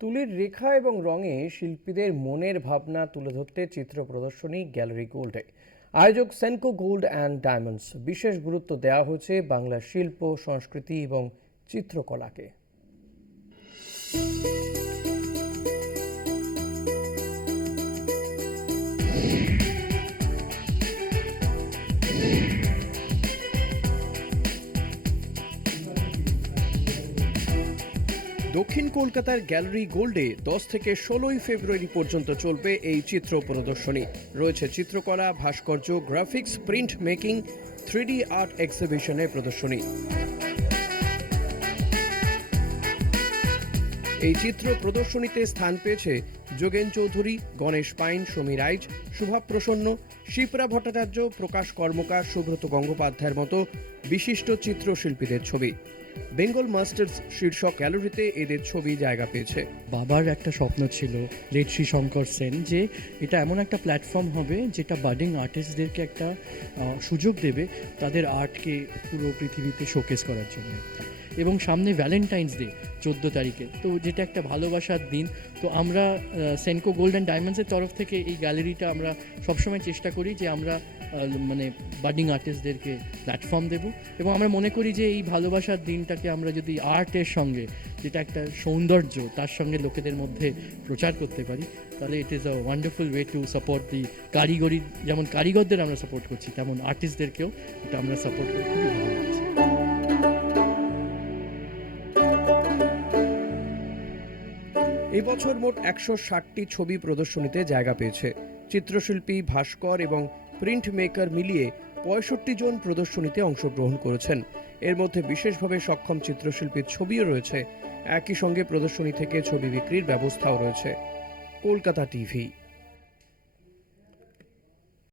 তুলির রেখা এবং রঙে শিল্পীদের মনের ভাবনা তুলে ধরতে চিত্র প্রদর্শনী গ্যালারি গোল্ডে। আয়োজক সেনকো গোল্ড অ্যান্ড ডায়মন্ডস। বিশেষ গুরুত্ব দেওয়া হয়েছে বাংলার শিল্প, সংস্কৃতি এবং চিত্রকলাকে। দক্ষিণ কলকাতার গ্যালারি গোল্ডে দশ থেকে ষোলোই ফেব্রুয়ারি পর্যন্ত চলবে এই চিত্র প্রদর্শনী। রয়েছে চিত্রকলা, ভাস্কর্য, graphics, print making, three D art এক্সিবিশনের প্রদর্শনী। এই চিত্র প্রদর্শনীতে স্থান পেয়েছে যোগেন চৌধুরী, গণেশ পাইন, সমীর রাইজ শুভা প্রসন্ন, শিপ্রা ভট্টাচার্য, প্রকাশ কর্মকার, সুব্রত গঙ্গোপাধ্যায়ের মতো বিশিষ্ট চিত্রশিল্পীদের ছবি। বেঙ্গল মাস্টার্স শীর্ষক গ্যালারিতে এদের ছবি জায়গা পেয়েছে। বাবার একটা স্বপ্ন ছিল লেট শ্রী শঙ্কর সেন, যে এটা এমন একটা প্ল্যাটফর্ম হবে যেটা বাডিং আর্টিস্টদেরকে একটা সুযোগ দেবে তাদের আর্টকে পুরো পৃথিবীতে শোকেস করার জন্য। এবং সামনে ভ্যালেন্টাইন্স ডে চোদ্দ তারিখে। তো যেটা একটা ভালোবাসার দিন। তো আমরা সেনকো গোল্ড অ্যান্ড ডায়মন্ডসের তরফ থেকে এই গ্যালারিটা আমরা সবসময় চেষ্টা করি যে আমরা মানে বাডিং আর্টিস্টদেরকে প্ল্যাটফর্ম দেব। এবং আমরা মনে করি যে এই ভালোবাসার দিনটাকে আমরা যদি আর্টের সঙ্গে, যেটা একটা সৌন্দর্য, তার সঙ্গে লোকেদের মধ্যে প্রচার করতে পারি, তাহলে it is a wonderful way to support the karigari, যেমন কারিগরদের আমরা সাপোর্ট করছি, তেমন আর্টিস্টদেরকেও এটা আমরা সাপোর্ট করে। খুবই ভালো লাগছে। এই বছর মোট একশো ষাটটি ছবি প্রদর্শনীতে জায়গা পেয়েছে। চিত্রশিল্পী ভাস্কর এবং প্রিন্ট মেকার মিলিয়ে পঁয়ষট্টি জন প্রদর্শনীতে অংশগ্রহণ করেছেন। এর মধ্যে বিশেষভাবে সক্ষম চিত্রশিল্পীর ছবিও রয়েছে। একই সঙ্গে প্রদর্শনী থেকে ছবি বিক্রির ব্যবস্থাও রয়েছে। কলকাতা টিভি